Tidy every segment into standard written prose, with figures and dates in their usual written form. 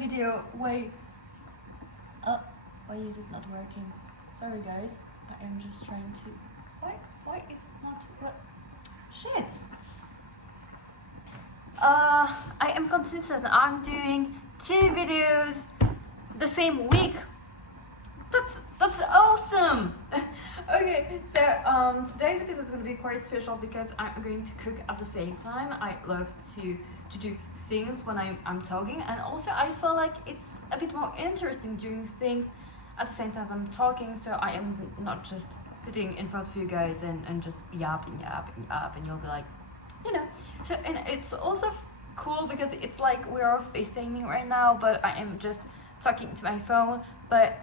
video way... why is it not working? Sorry guys, I am just trying to... Why is it not... What? Shit! I am consistent. I'm doing 2 videos the same week. That's awesome! Okay, so today's episode is going to be quite special because I'm going to cook at the same time. I love to do things when I'm talking, and also I feel like it's a bit more interesting doing things at the same time as I'm talking, so I am not just sitting in front of you guys and just yap, and you'll be like, you know. So, and it's also cool because it's like we are FaceTiming right now, but I am just talking to my phone. But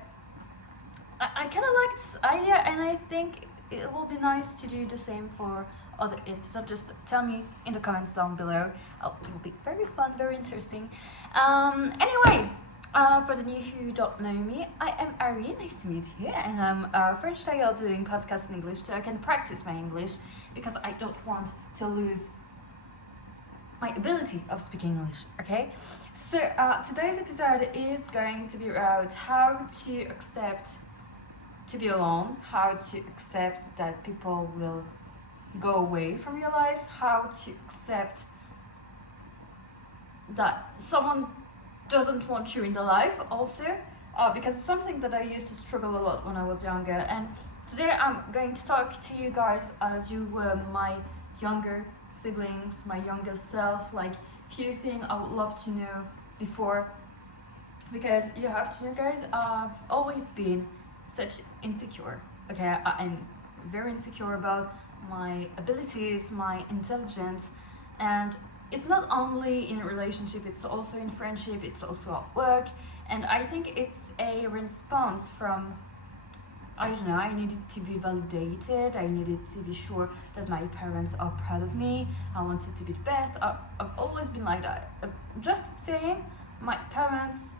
I kind of like this idea, and I think it will be nice to do the same for other episodes. Just tell me in the comments down below. It will be very fun, very interesting. Anyway, for the new who don't know me, I am Ari, nice to meet you, and I'm a French style doing podcasts in English so I can practice my English because I don't want to lose my ability of speaking English, okay? So today's episode is going to be about how to accept to be alone, how to accept that people will go away from your life, how to accept that someone doesn't want you in the life also, because it's something that I used to struggle a lot when I was younger. And today I'm going to talk to you guys as you were my younger siblings, my younger self, like few things I would love to know before, because you have to know guys, I've always been such insecure, okay? I'm very insecure about my abilities, my intelligence, and it's not only in a relationship, it's also in friendship, it's also at work, and I think it's a response from, I don't know, I needed to be validated, I needed to be sure that my parents are proud of me, I wanted to be the best. I've always been like that. Just saying, my parents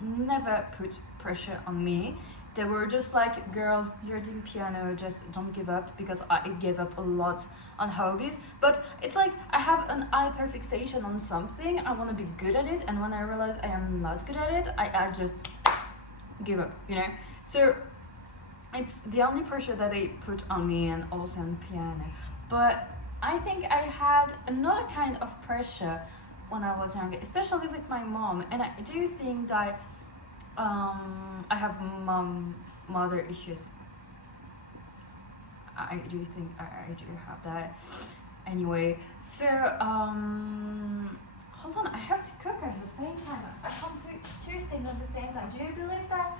never put pressure on me. They were just like, girl, you're doing piano, just don't give up, because I gave up a lot on hobbies. But it's like I have an hyperfixation on something, I want to be good at it, and when I realize I am not good at it, I just give up, you know? So it's the only pressure that they put on me, and also on piano. But I think I had another kind of pressure when I was younger, especially with my mom, and I do think that I have mother issues. I do think I do have that. Anyway, so hold on, I have to cook at the same time. I can't do 2 things at the same time. Do you believe that?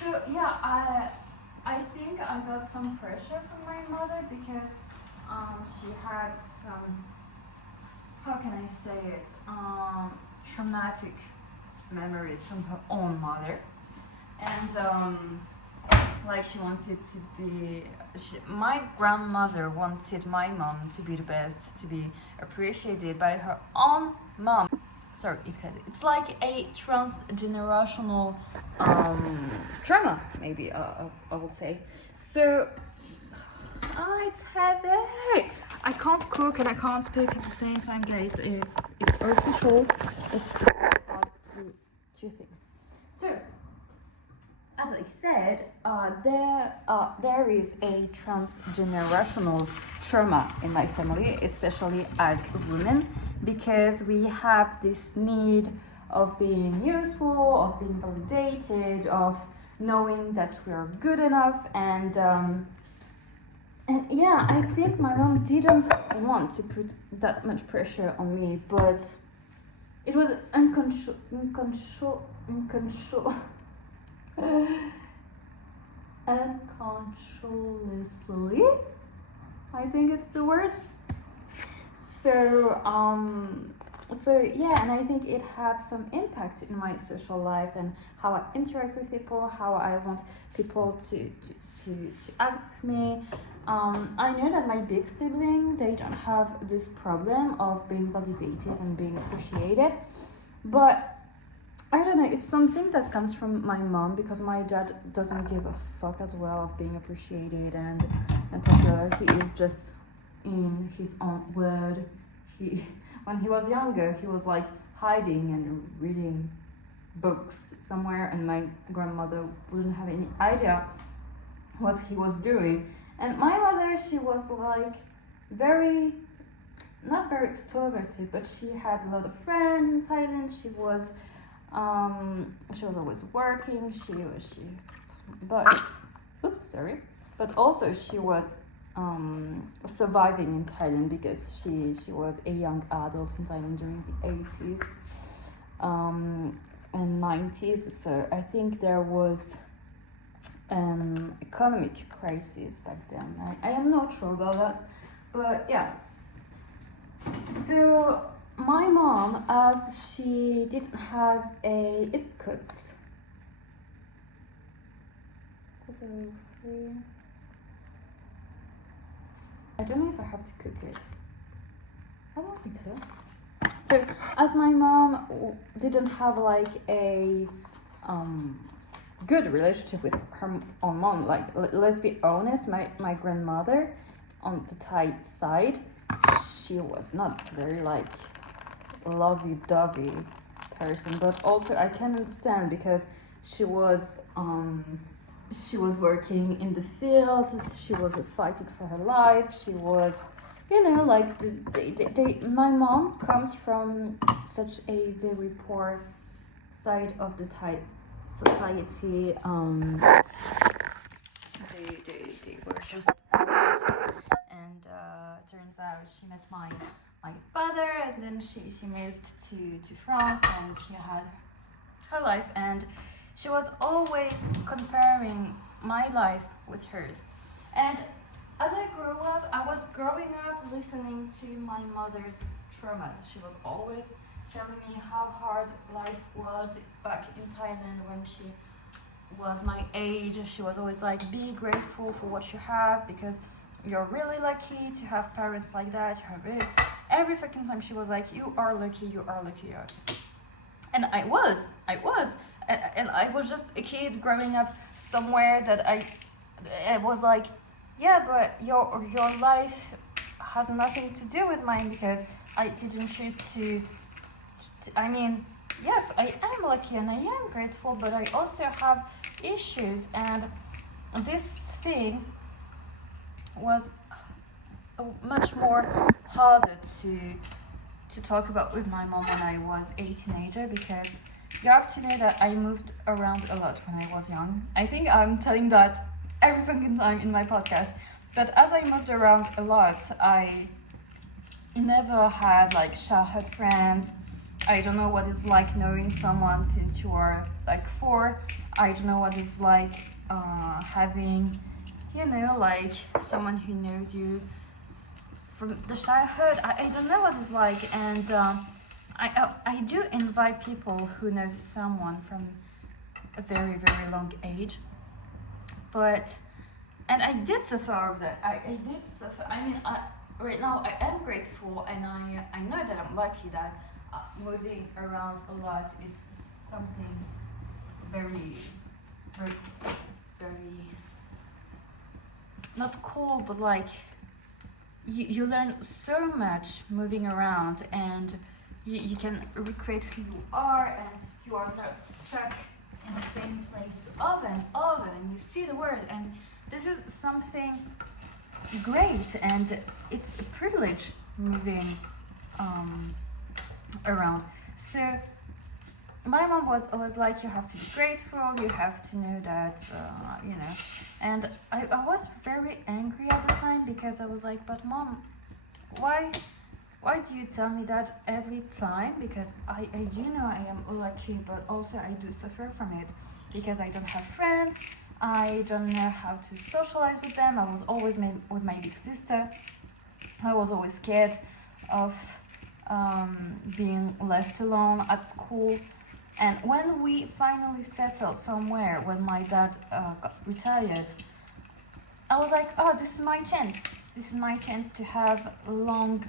So yeah, I think I got some pressure from my mother because she had some, how can I say it, traumatic memories from her own mother, and like she wanted to be, my grandmother wanted my mom to be the best, to be appreciated by her own mom. Sorry, it's like a transgenerational trauma, maybe I would say. So it's heavy. I can't cook and I can't speak at the same time, guys. It's official. It's hard to do things. So, as I said, there is a transgenerational trauma in my family, especially as women, because we have this need of being useful, of being validated, of knowing that we are good enough, and yeah, I think my mom didn't want to put that much pressure on me, but it was unconsciously, I think it's the word. So yeah, and I think it had some impact in my social life and how I interact with people, how I want people to act with me. I know that my big sibling, they don't have this problem of being validated and being appreciated, but I don't know, it's something that comes from my mom, because my dad doesn't give a fuck as well of being appreciated and popular. He is just in his own world. When he was younger, he was like hiding and reading books somewhere, and my grandmother wouldn't have any idea what he was doing. And my mother, she was like not very extroverted, but she had a lot of friends in Thailand. She was always working. But also she was surviving in Thailand because she was a young adult in Thailand during the 80s and 90s. So I think there was an economic crisis back then. I am not sure about that, but yeah. So my mom, as she didn't have is it cooked? I don't know if I have to cook it. I don't think so. So as my mom didn't have like a good relationship with her own mom, like let's be honest, my grandmother on the Thai side, she was not very like lovey-dovey person, but also I can understand because she was working in the field, she was fighting for her life, she was, like my mom comes from such a very poor side of the Thai society. They were just and turns out she met my father, and then she moved to France, and she had her life, and she was always comparing my life with hers. And as I grew up, I was growing up listening to my mother's trauma. She was always telling me how hard life was back in Thailand when she was my age. She was always like, be grateful for what you have because you're really lucky to have parents like that. Every fucking time she was like, you are lucky. And I was. And I was just a kid growing up somewhere that I was like, yeah, but your life has nothing to do with mine because I didn't choose to I mean, yes, I am lucky and I am grateful, but I also have issues, and this thing was much more harder to talk about with my mom when I was a teenager, because you have to know that I moved around a lot when I was young. I think I'm telling that every fucking time in my podcast, but as I moved around a lot, I never had like childhood friends. I don't know what it's like knowing someone since you are like 4. I don't know what it's like having, like someone who knows you from the childhood. I don't know what it's like, and I do invite people who knows someone from a very, very long age. And I did suffer of that. I did suffer. I mean, right now I am grateful, and I know that I'm lucky that moving around a lot is something very, very, very not cool, but like you learn so much moving around, and you can recreate who you are, and you are not stuck in the same place over and over, and you see the world, and this is something great, and it's a privilege moving around. So my mom was always like, you have to be grateful, you have to know that, and I was very angry at the time, because I was like, but mom, why do you tell me that every time? Because I do know I am lucky, but also I do suffer from it, because I don't have friends, I don't know how to socialize with them. I was always with my big sister. I was always scared of being left alone at school. And when we finally settled somewhere, when my dad got retired, I was like, oh, this is my chance. This is my chance to have long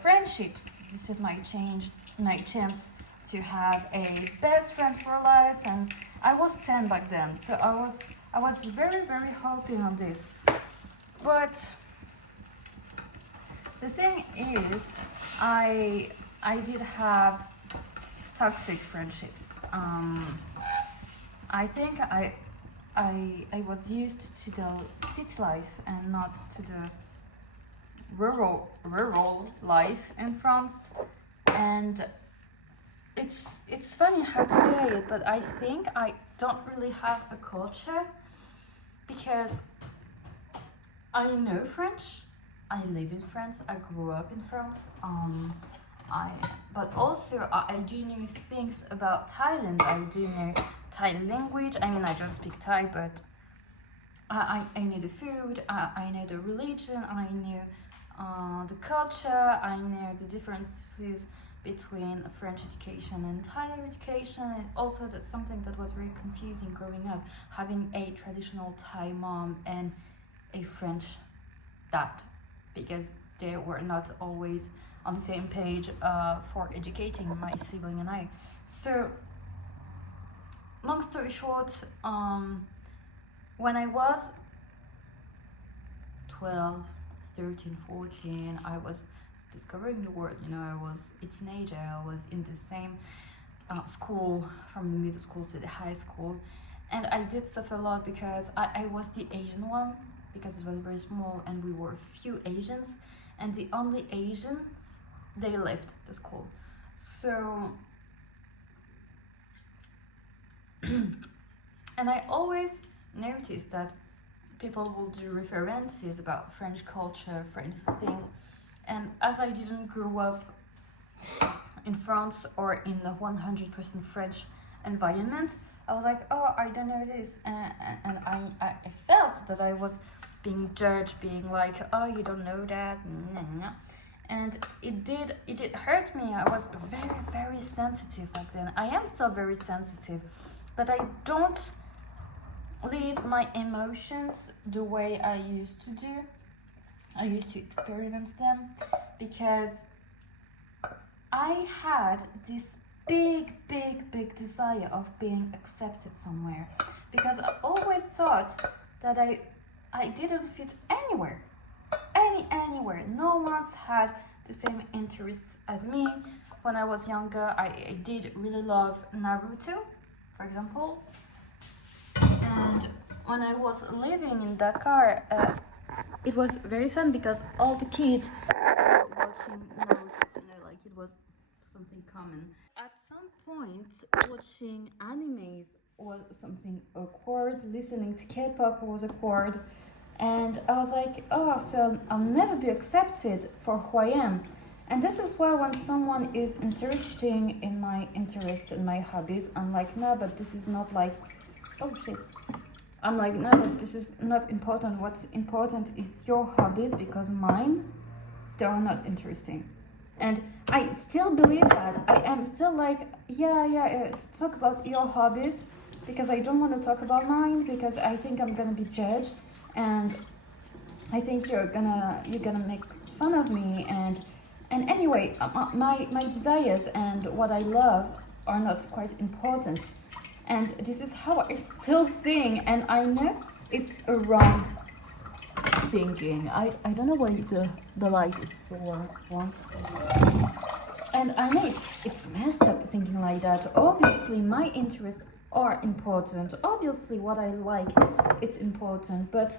friendships. This is my chance to have a best friend for life. And I was 10 back then, so I was very, very hoping on this. But the thing is, I did have toxic friendships. I think I was used to the city life and not to the rural life in France. And it's funny how to say it, but I think I don't really have a culture, because I know French, I live in France, I grew up in France. But also I do know things about Thailand. I do know Thai language. I mean, I don't speak Thai, but I know the food, I know the religion, I know the culture, I know the differences between French education and Thai education. And also that's something that was very confusing growing up, having a traditional Thai mom and a French dad, because they were not always on the same page for educating my sibling and I. So long story short, when I was 12, 13, 14, I was discovering the world. I was a teenager. I was in the same school, from the middle school to the high school, and I did suffer a lot because I was the Asian one, because it was very small and we were few Asians, and the only Asians, they left the school. So and I always noticed that people will do references about French culture, French things, and as I didn't grow up in France or in a 100% French environment, I was like, oh, I don't know this, and I felt that I was being judged, being like, oh, you don't know that, and it did hurt me. I was very, very sensitive back then. I am still very sensitive, but I don't live my emotions the way I used to do. I used to experience them because I had this big desire of being accepted somewhere, because I always thought that I didn't fit anywhere. No one's had the same interests as me. When I was younger, I did really love Naruto, for example. And when I was living in Dakar, it was very fun because all the kids were watching Naruto, like it was something common. At some point, watching animes was something awkward, listening to K-pop was awkward, and I was like, oh, so I'll never be accepted for who I am. And this is why when someone is interested in my interest and my hobbies, I'm like, no, but this is not like, oh shit. I'm like, no, but this is not important. What's important is your hobbies, because mine, they are not interesting. And I still believe that. I am still like, yeah, talk about your hobbies, because I don't want to talk about mine, because I think I'm gonna be judged, and I think you're gonna make fun of me, and anyway, my desires and what I love are not quite important. And this is how I still think, and I know it's a wrong thinking. I don't know why the light is so wrong. And I know it's messed up thinking like that. Obviously, my interests are important. Obviously, what I like, it's important. But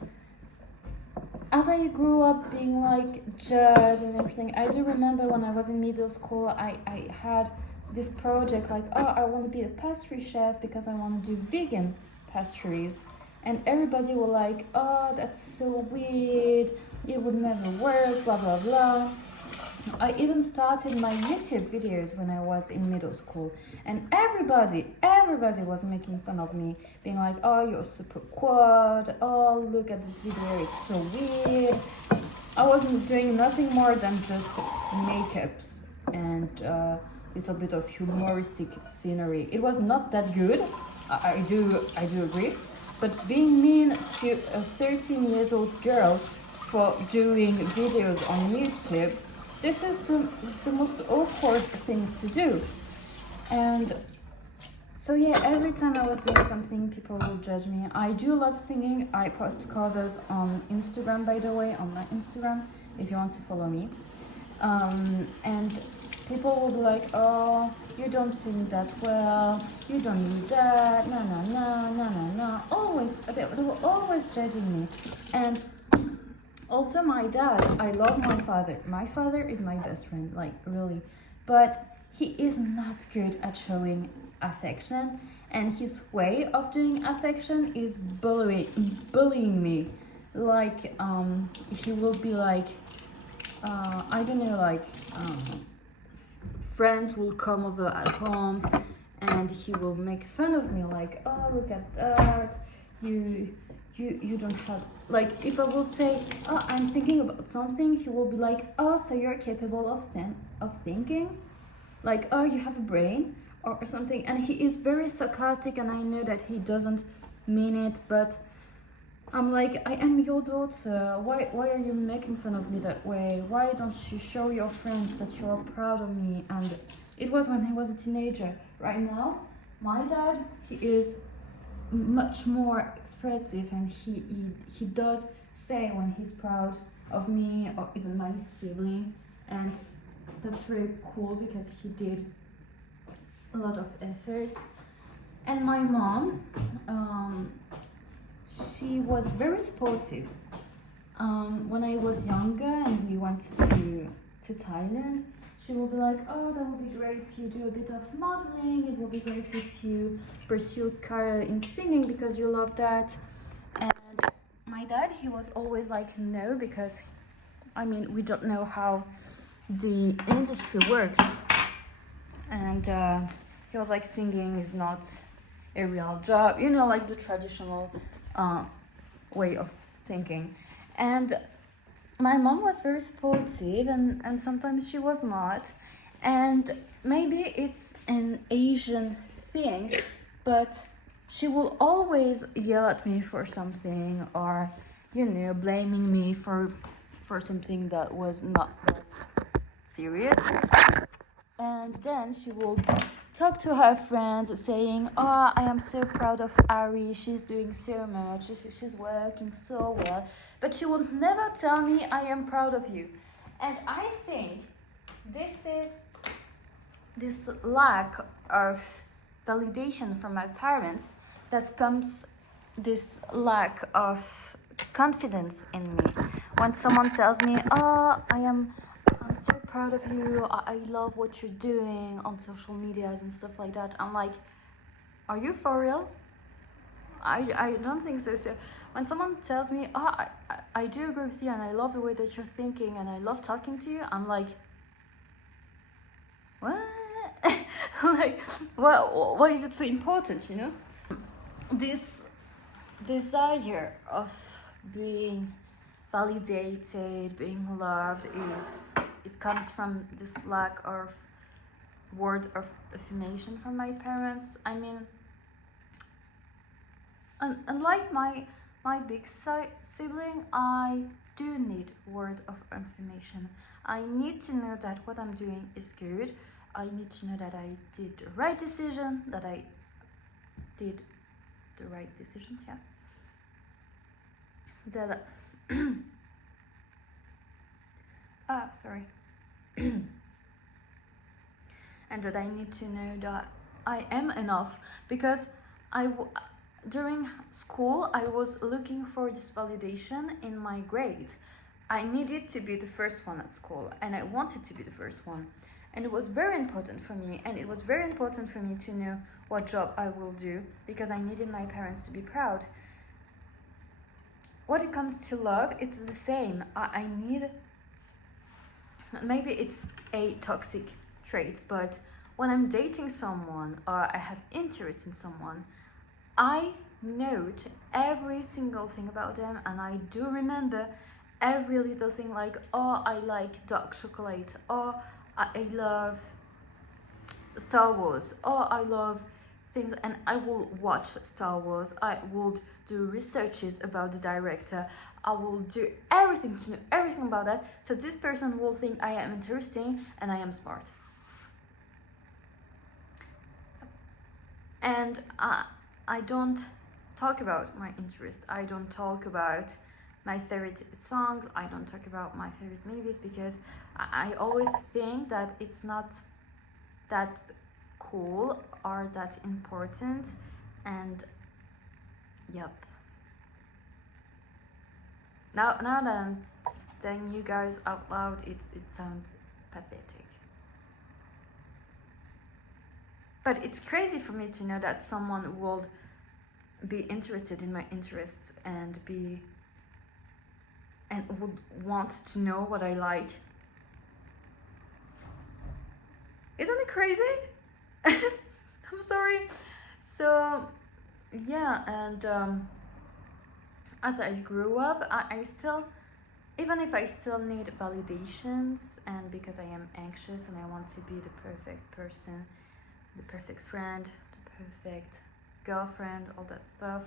as I grew up being like judged and everything, I do remember when I was in middle school, I had this project like, oh, I want to be a pastry chef because I want to do vegan pastries, and everybody were like, oh, that's so weird, it would never work, blah blah blah. I even started my YouTube videos when I was in middle school, and everybody was making fun of me, being like, oh, you're super quad, oh, look at this video, it's so weird. I wasn't doing nothing more than just makeups and little bit of humoristic scenery. It was not that good, I do agree, but being mean to a 13 years old girl for doing videos on YouTube, this is the most awkward things to do. And so yeah, every time I was doing something, people would judge me. I do love singing. I post covers on Instagram, by the way, on my Instagram, if you want to follow me. And people will be like, oh, you don't sing that well, you don't do that, no, no, no, no, no, no. Always, they were always judging me. And also my dad, I love my father. My father is my best friend, like really. But he is not good at showing affection. And his way of doing affection is bullying me. Like, he will be like, I don't know, like, friends will come over at home and he will make fun of me, like, oh, look at that, you don't have, like, if I will say, oh, I'm thinking about something, he will be like, oh, so you're capable of thinking, like, oh, you have a brain or something. And he is very sarcastic, and I know that he doesn't mean it, but I'm like, I am your daughter. Why are you making fun of me that way? Why don't you show your friends that you are proud of me? And it was when he was a teenager. Right now, my dad, he is much more expressive, and he does say when he's proud of me or even my sibling, and that's very cool because he did a lot of efforts. And my mom, she was very supportive. When I was younger and we went to Thailand, she will be like, oh, that would be great if you do a bit of modeling, it would be great if you pursue a career in singing because you love that. And my dad, he was always like, no, because I mean, we don't know how the industry works. And he was like, singing is not a real job, you know, like the traditional way of thinking. And my mom was very supportive, and sometimes she was not. And maybe it's an Asian thing, but she will always yell at me for something, or, you know, blaming me for something that was not that serious. And then she will talk to her friends saying, oh, I am so proud of Ari, she's doing so much, she's working so well, but she will never tell me I am proud of you. And I think this lack of validation from my parents, that comes this lack of confidence in me. When someone tells me, oh, I'm so proud of you, I love what you're doing on social medias and stuff like that, I'm like, are you for real? I don't think so. So when someone tells me, oh, I do agree with you and I love the way that you're thinking and I love talking to you, I'm like, what? Like, why is it so important, you know? This desire of being validated, being loved, it comes from this lack of word of affirmation from my parents. I mean, unlike my big sibling, I do need word of affirmation. I need to know that what I'm doing is good. I need to know that I did the right decision, that I did the right decisions, yeah. That sorry. And that I need to know that I am enough, because during school I was looking for this validation in my grades. I needed to be the first one at school, and I wanted to be the first one, and it was very important for me, and it was very important for me to know what job I will do, because I needed my parents to be proud. When it comes to love, it's the same. I need, maybe it's a toxic trait, but when I'm dating someone or I have interest in someone, I note every single thing about them, and I do remember every little thing, like, oh, I like dark chocolate, or I love Star Wars, or I love things, and I will watch Star Wars, I will do researches about the director, I will do everything to know everything about that, so this person will think I am interesting and I am smart. And I don't talk about my interest, I don't talk about my favorite songs. I don't talk about my favorite movies because I always think that it's not that cool or that important. And yep. Now that I'm telling you guys out loud, it sounds pathetic. But it's crazy for me to know that someone would be interested in my interests and would want to know what I like. Isn't it crazy? I'm sorry. So yeah, and as I grew up, I still, even if I still need validations, and because I am anxious and I want to be the perfect person, the perfect friend, the perfect girlfriend, all that stuff,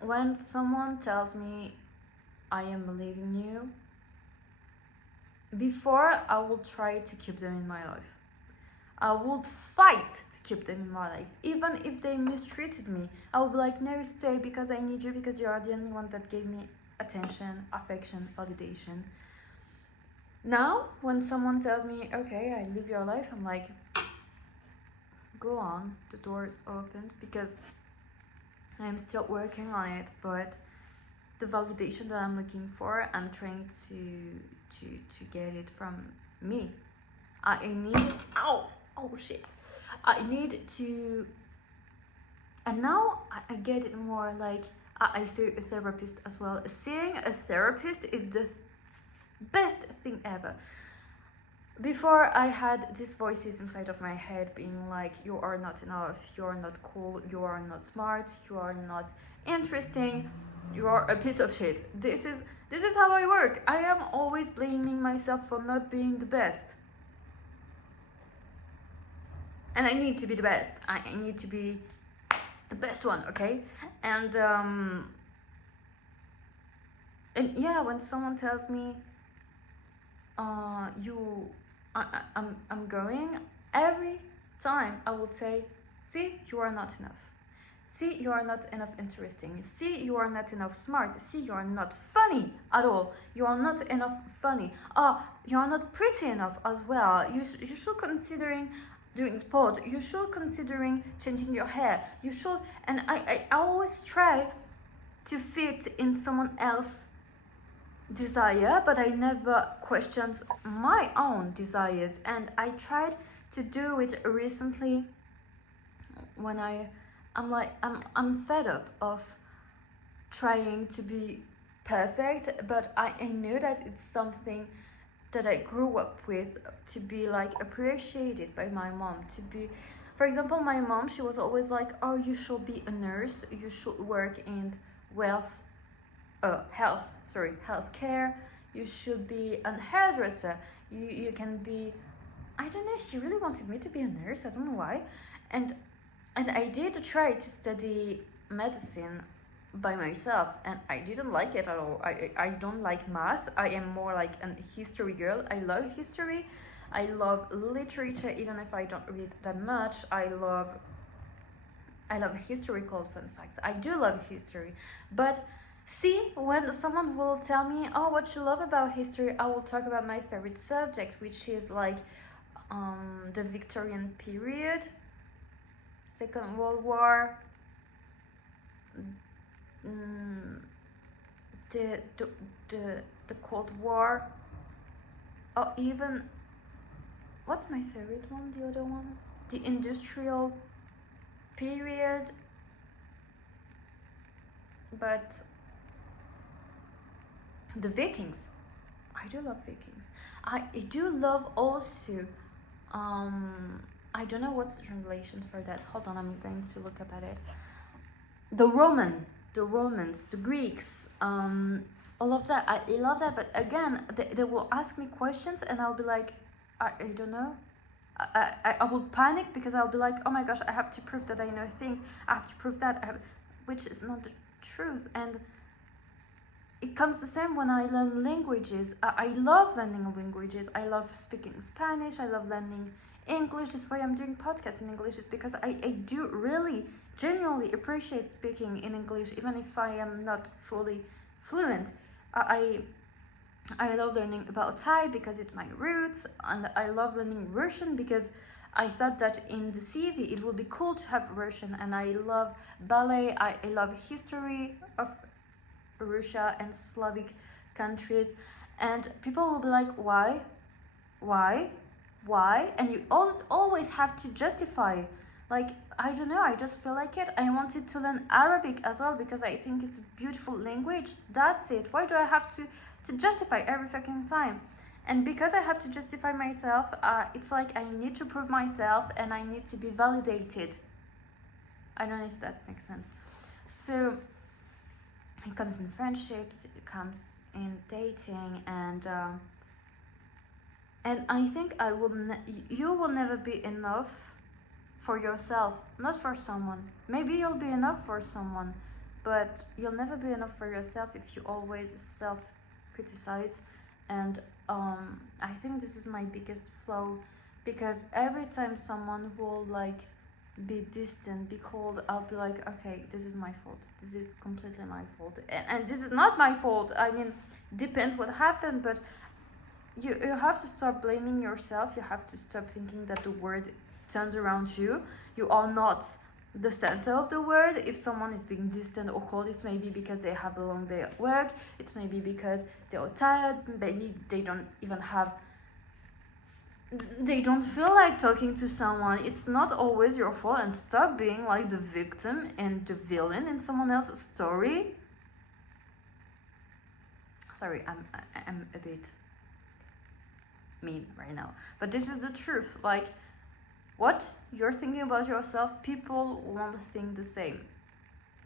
when someone tells me I am leaving you, before I will try to keep them in my life. I would fight to keep them in my life. Even if they mistreated me, I would be like, no, stay because I need you, because you are the only one that gave me attention, affection, validation. Now, when someone tells me, okay, I live your life, I'm like, go on, the door is opened, because I'm still working on it, but the validation that I'm looking for, I'm trying to get it from me. I need, oh shit, I need to, and now I get it more, like, I see a therapist as well. Seeing a therapist is the best thing ever. Before, I had these voices inside of my head being like, you are not enough, you are not cool, you are not smart, you are not interesting, you are a piece of shit. This is how I work. I am always blaming myself for not being the best. And I need to be the best. I need to be the best one, okay? And yeah, when someone tells me, I'm going, every time I will say, see, you are not enough. See, you are not enough interesting. See, you are not enough smart. See, you are not funny at all. You are not enough funny. You are not pretty enough as well. You should considering doing sport. You should considering changing your hair. You should, and I always try to fit in someone else's desire, but I never questioned my own desires. And I tried to do it recently when I'm fed up of trying to be perfect, but I know that it's something that I grew up with, to be like appreciated by my mom. To be, for example, my mom, she was always like, oh, you should be a nurse, you should work in healthcare, you should be a hairdresser, you can be, I don't know, she really wanted me to be a nurse, I don't know why. And I did try to study medicine by myself, and I didn't like it at all. I don't like math. I am more like a history girl. I love history. I love literature, even if I don't read that much. I love historical fun facts. I do love history. But see, when someone will tell me, oh, what you love about history, I will talk about my favorite subject, which is like the Victorian period, Second World War, the Cold War, or even, what's my favorite one, the other one? The Industrial period, but the Vikings. I do love Vikings. I do love also, I don't know what's the translation for that. Hold on, I'm going to look up at it. The Romans, the Greeks, all of that. I love that, but again, they will ask me questions, and I'll be like, I don't know. I will panic because I'll be like, oh my gosh, I have to prove that I know things. I have to prove that, which is not the truth. And it comes the same when I learn languages. I love learning languages. I love speaking Spanish. I love learning English. That's why I'm doing podcasts in English. It's because I do really genuinely appreciate speaking in English, even if I am not fully fluent. I love learning about Thai because it's my roots, and I love learning Russian because I thought that in the CV it would be cool to have Russian, and I love ballet, I love history of Russia and Slavic countries, and people will be like, why? And you always have to justify. Like, I don't know, I just feel like it. I wanted to learn Arabic as well because I think it's a beautiful language. That's it. Why do I have to justify every fucking time? And because I have to justify myself, it's like I need to prove myself and I need to be validated. I don't know if that makes sense. So it comes in friendships, it comes in dating, and I think you will never be enough for yourself, not for someone. Maybe you'll be enough for someone, but you'll never be enough for yourself if you always self-criticize. And I think this is my biggest flaw, because every time someone will like be distant, be cold, I'll be like, okay, this is my fault. This is completely my fault, and this is not my fault. I mean, depends what happened, but you have to stop blaming yourself. You have to stop thinking that the world turns around you. You are not the center of the world. If someone is being distant or cold, it's maybe because they have a long day at work. It's maybe because they are tired. Maybe they don't feel like talking to someone. It's not always your fault, and stop being like the victim and the villain in someone else's story. Sorry, I'm a bit mean right now, but this is the truth. Like, what you're thinking about yourself, people won't think the same,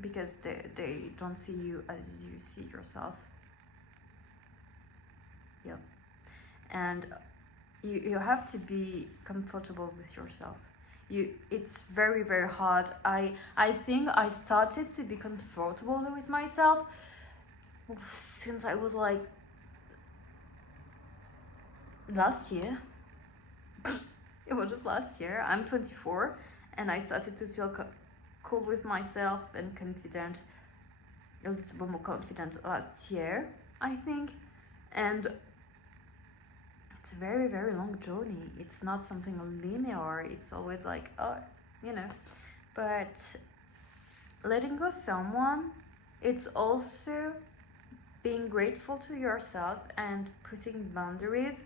because they don't see you as you see yourself. Yeah. And you have to be comfortable with yourself. It's very, very hard. I think I started to be comfortable with myself since I was like last year. It was just last year. I'm 24, and I started to feel cool with myself and confident, a little bit more confident last year, I think. And it's a very, very long journey. It's not something linear. It's always like, but letting go someone, it's also being grateful to yourself and putting boundaries.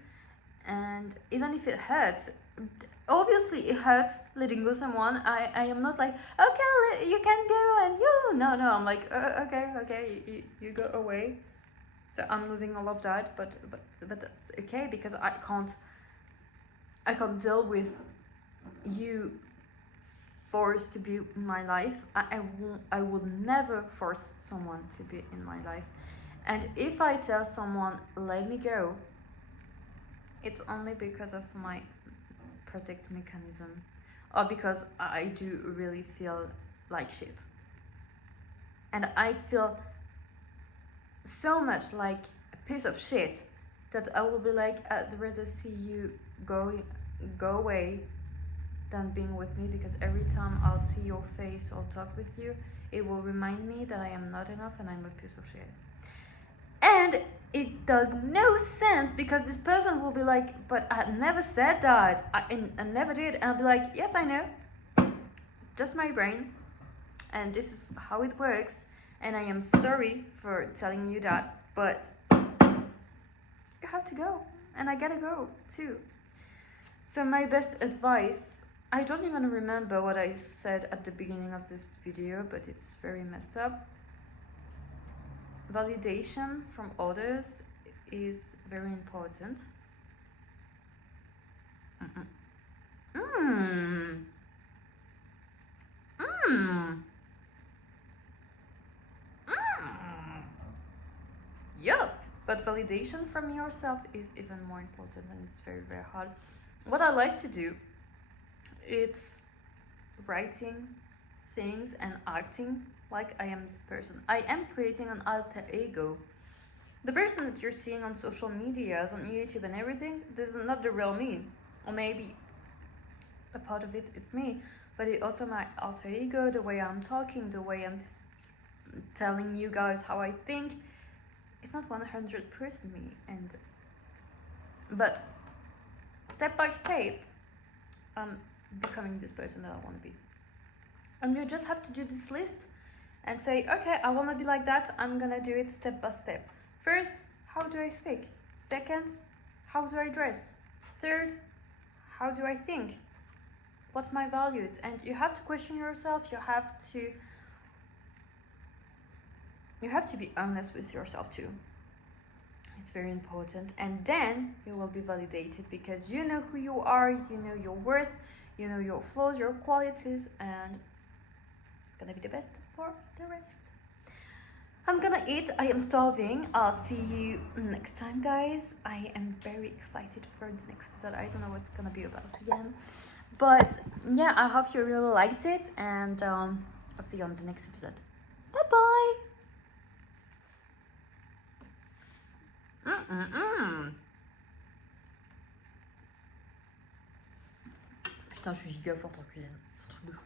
And even if it hurts, obviously it hurts letting go someone. I am not like, okay, you can go, and no, I'm like, okay, you go away. So I'm losing all of that, but that's okay, because I can't deal with you forced to be in my life. I would never force someone to be in my life. And if I tell someone, let me go, it's only because of my protect mechanism, or because I do really feel like shit. And I feel so much like a piece of shit that I will be like, I'd rather see you go away than being with me, because every time I'll see your face or talk with you, it will remind me that I am not enough and I'm a piece of shit. And it does no sense, because this person will be like, but I never said that, I never did. And I'll be like, yes, I know, it's just my brain, and this is how it works, and I am sorry for telling you that, but you have to go, and I gotta go too. So my best advice, I don't even remember what I said at the beginning of this video, but it's very messed up. Validation from others is very important. Yup. But validation from yourself is even more important, and it's very, very hard. What I like to do, it's writing things and acting like I am this person. I am creating an alter ego. The person that you're seeing on social media, on YouTube and everything, this is not the real me. Or maybe a part of it, it's me, but it's also my alter ego, the way I'm talking, the way I'm telling you guys how I think. It's not 100% me, but step by step, I'm becoming this person that I want to be. And you just have to do this list and say, okay, I want to be like that. I'm gonna do it step by step. First, how do I speak? Second, how do I dress? Third, how do I think? What's my values? And you have to question yourself. You have to be honest with yourself too. It's very important. And then you will be validated because you know who you are, you know your worth, you know your flaws, your qualities, and it's gonna be the best for the rest. I'm gonna eat. I am starving. I'll see you next time, guys. I am very excited for the next episode. I don't know what it's gonna be about again, but yeah, I hope you really liked it, and I'll see you on the next episode. Bye bye. Putain, je suis giga forte en cuisine. C'est un truc de fou.